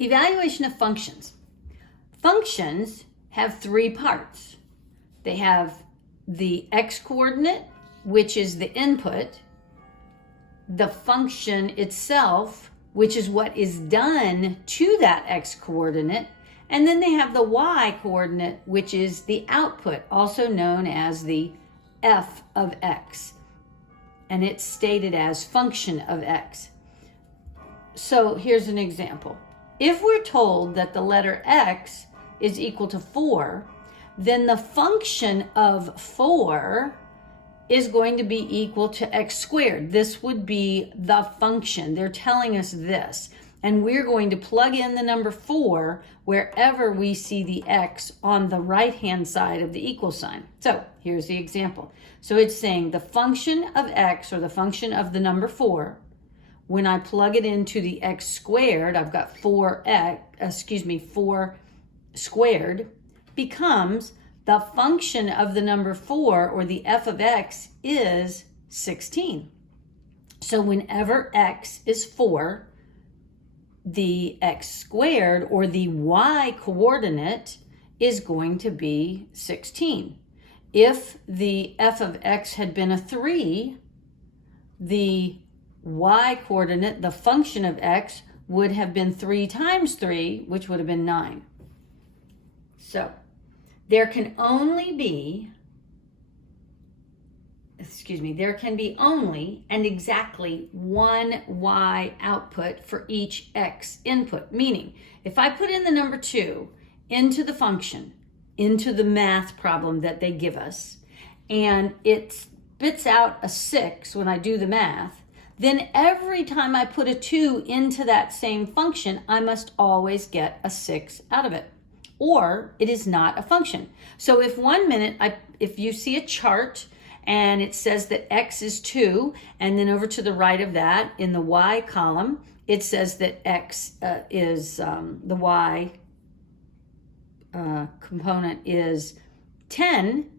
Evaluation of functions. Functions have three parts. They have the x-coordinate, which is the input, the function itself, which is what is done to that x-coordinate, and then they have the y-coordinate, which is the output, also known as the f of x, and it's stated as function of x. So here's an example. If we're told that the letter x is equal to 4, then the function of 4 is going to be equal to x squared. This would be the function. They're telling us this. And we're going to plug in the number 4 wherever we see the x on the right-hand side of the equal sign. So here's the example. So it's saying the function of x, or the function of the number 4, when I plug it into the x squared, I've got 4 squared, becomes the function of the number 4, or the f of x, is 16. So whenever x is 4, the x squared, or the y coordinate, is going to be 16. If the f of x had been a 3, the y coordinate, the function of x, would have been 3 times 3, which would have been 9. So there can only be, there can be only and exactly one y output for each x input. Meaning, if I put in the number 2 into the function, into the math problem that they give us, and it spits out a 6 when I do the math, then every time I put a 2 into that same function, I must always get a 6 out of it, or it is not a function. So if one minute, if you see a chart and it says that x is 2, and then over to the right of that in the y column, it says that x is, the y component is 10,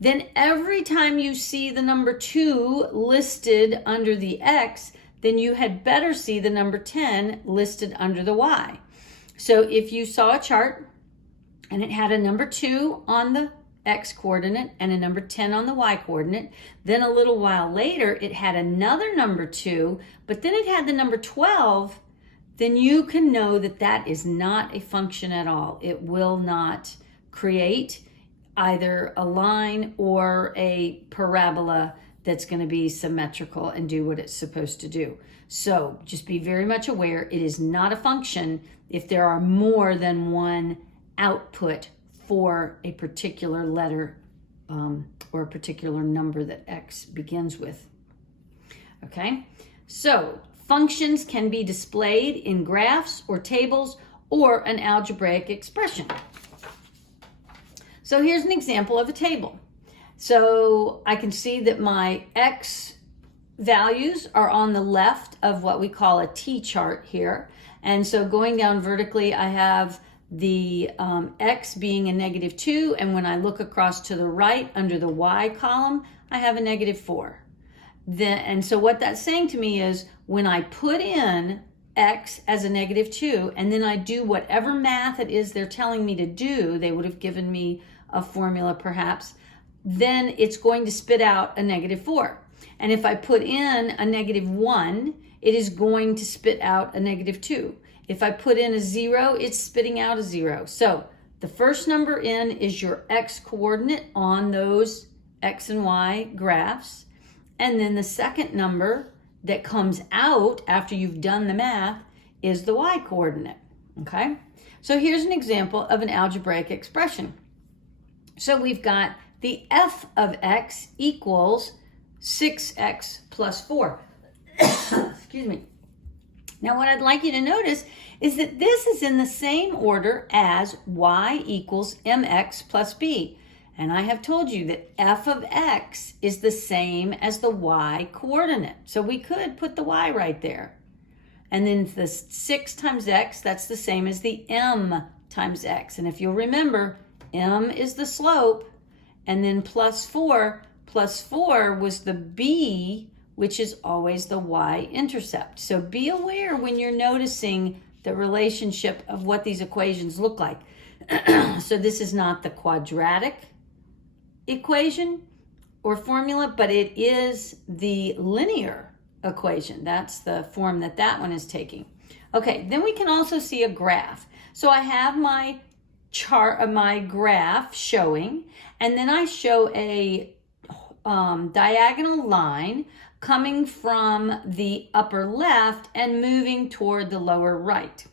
then every time you see the number 2 listed under the x, then you had better see the number 10 listed under the y. So if you saw a chart and it had a number 2 on the x coordinate and a number 10 on the y coordinate, then a little while later it had another number 2, but then it had the number 12, then you can know that that is not a function at all. It will not create either a line or a parabola that's going to be symmetrical and do what it's supposed to do. So just be very much aware, it is not a function if there are more than one output for a particular letter or a particular number that x begins with. Okay, so functions can be displayed in graphs or tables or an algebraic expression. So here's an example of a table. So I can see that my x values are on the left of what we call a T-chart here. And so going down vertically, I have the x being a -2, and when I look across to the right under the y column, I have a -4. And so what that's saying to me is when I put in x as a -2, and then I do whatever math it is they're telling me to do, they would have given me a formula perhaps, then it's going to spit out a -4. And if I put in a -1, it is going to spit out a -2. If I put in a 0, it's spitting out a 0. So the first number in is your x coordinate on those x and y graphs. And then the second number that comes out after you've done the math is the y coordinate, okay? So here's an example of an algebraic expression. So we've got the f of x equals 6x plus 4. Excuse me. Now what I'd like you to notice is that this is in the same order as y equals mx plus b. And I have told you that f of x is the same as the y coordinate. So we could put the y right there. And then the 6 times x, that's the same as the m times x. And if you'll remember, m is the slope, and then plus 4 was the b, which is always the y-intercept. So be aware when you're noticing the relationship of what these equations look like. So this is not the quadratic equation or formula, but it is the linear equation. That's the form that that one is taking. Okay, then we can also see a graph. So I have my chart of my graph showing, and then I show a diagonal line coming from the upper left and moving toward the lower right.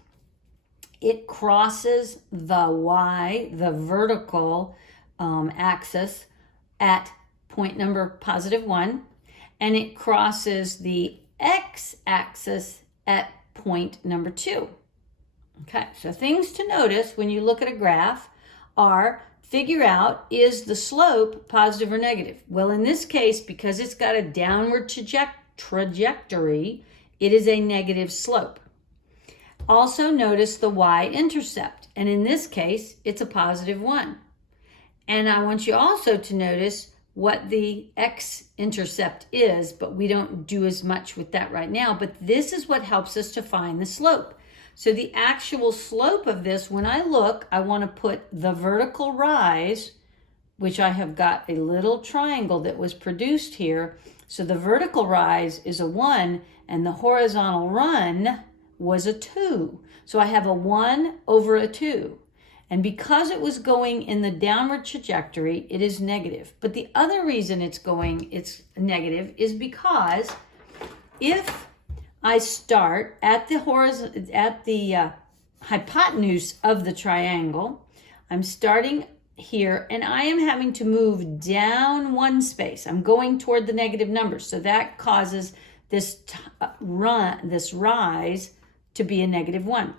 It crosses the y, the vertical axis, at point number +1, and it crosses the x-axis at point number 2. Okay, so things to notice when you look at a graph are figure out, is the slope positive or negative? Well, in this case, because it's got a downward trajectory, it is a negative slope. Also notice the y-intercept, and in this case, it's a +1. And I want you also to notice what the x-intercept is, but we don't do as much with that right now, but this is what helps us to find the slope. So the actual slope of this, when I look, I want to put the vertical rise, which I have got a little triangle that was produced here. So the vertical rise is a 1, and the horizontal run was a 2. So I have a 1 over a 2. And because it was going in the downward trajectory, it is negative. But the other reason it's negative is because if I start at the hypotenuse of the triangle, I'm starting here, and I am having to move down one space. I'm going toward the negative numbers, so that causes this rise to be a -1.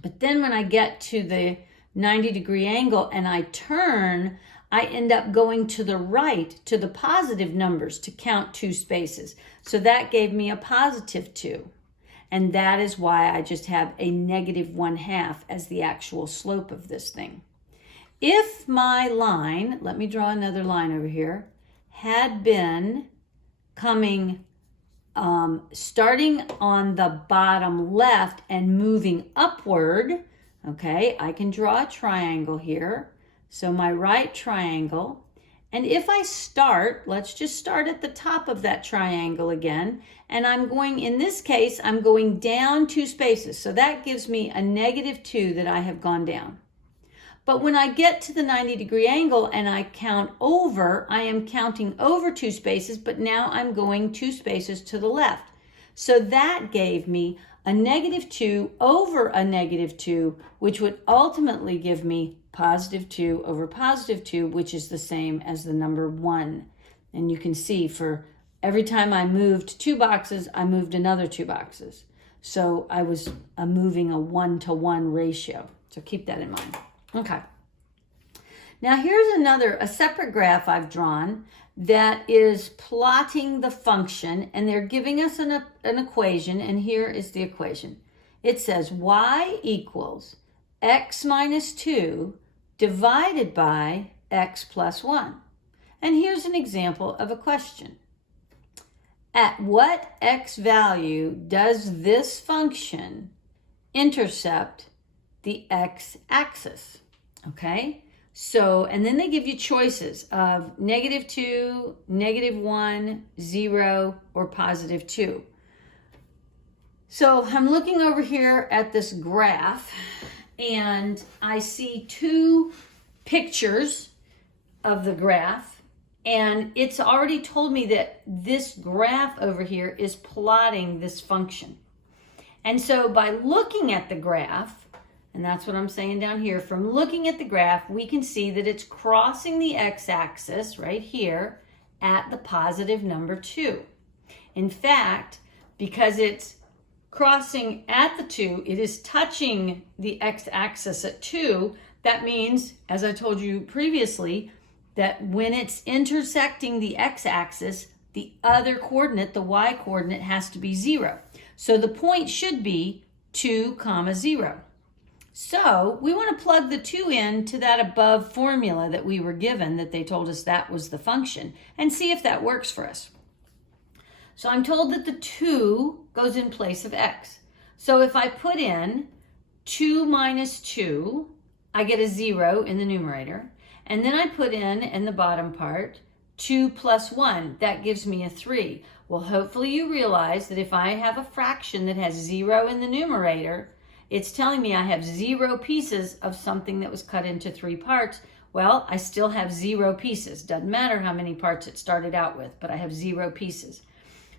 But then when I get to the 90-degree angle and I turn, I end up going to the right, to the positive numbers, to count 2 spaces. So that gave me a +2. And that is why I just have a -1/2 as the actual slope of this thing. If my line, let me draw another line over here, had been coming, starting on the bottom left and moving upward, okay, I can draw a triangle here. So my right triangle, and if I start, let's just start at the top of that triangle again, and I'm going, in this case, I'm going down 2 spaces. So that gives me a -2 that I have gone down. But when I get to the 90-degree angle and I count over, I am counting over 2 spaces, but now I'm going 2 spaces to the left. So that gave me a -2 over a -2, which would ultimately give me +2 over +2, which is the same as the number 1. And you can see for every time I moved 2 boxes, I moved another 2 boxes. So I was moving a 1-to-1 ratio. So keep that in mind. Okay. Now here's a separate graph I've drawn that is plotting the function, and they're giving us an equation, and here is the equation. It says y equals x minus 2 divided by x plus 1. And here's an example of a question. At what x value does this function intercept the x-axis? Okay, so, and then they give you choices of -2, -1, 0, or +2. So I'm looking over here at this graph, and I see 2 pictures of the graph, and it's already told me that this graph over here is plotting this function. And so by looking at the graph, and that's what I'm saying down here, from looking at the graph, we can see that it's crossing the x-axis right here at the positive number 2. In fact, because it's crossing at the 2, it is touching the x-axis at 2. That means, as I told you previously, that when it's intersecting the x-axis, the other coordinate, the y-coordinate, has to be 0. So the point should be 2, 0. So we want to plug the 2 in to that above formula that we were given, that they told us that was the function, and see if that works for us. So I'm told that the 2 goes in place of x. So if I put in 2 minus 2, I get a 0 in the numerator. And then I put in the bottom part, 2 plus 1. That gives me a 3. Well, hopefully you realize that if I have a fraction that has 0 in the numerator, it's telling me I have 0 pieces of something that was cut into 3 parts. Well, I still have 0 pieces. Doesn't matter how many parts it started out with, but I have 0 pieces.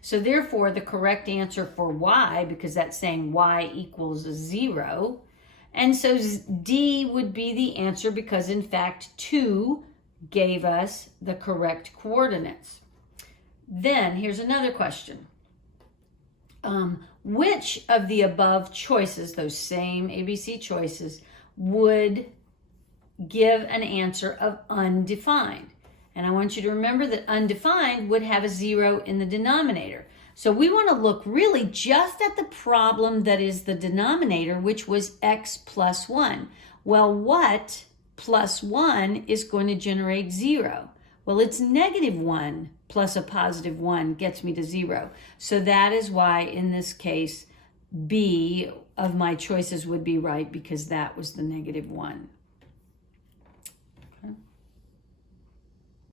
So therefore, the correct answer for y, because that's saying y equals 0, and so D would be the answer because, in fact, 2 gave us the correct coordinates. Then, here's another question. Which of the above choices, those same ABC choices, would give an answer of undefined? And I want you to remember that undefined would have a 0 in the denominator. So we want to look really just at the problem that is the denominator, which was x plus 1. Well, what plus 1 is going to generate 0? Well, it's negative 1 plus a positive 1 gets me to 0. So that is why, in this case, B of my choices would be right, because that was the negative 1.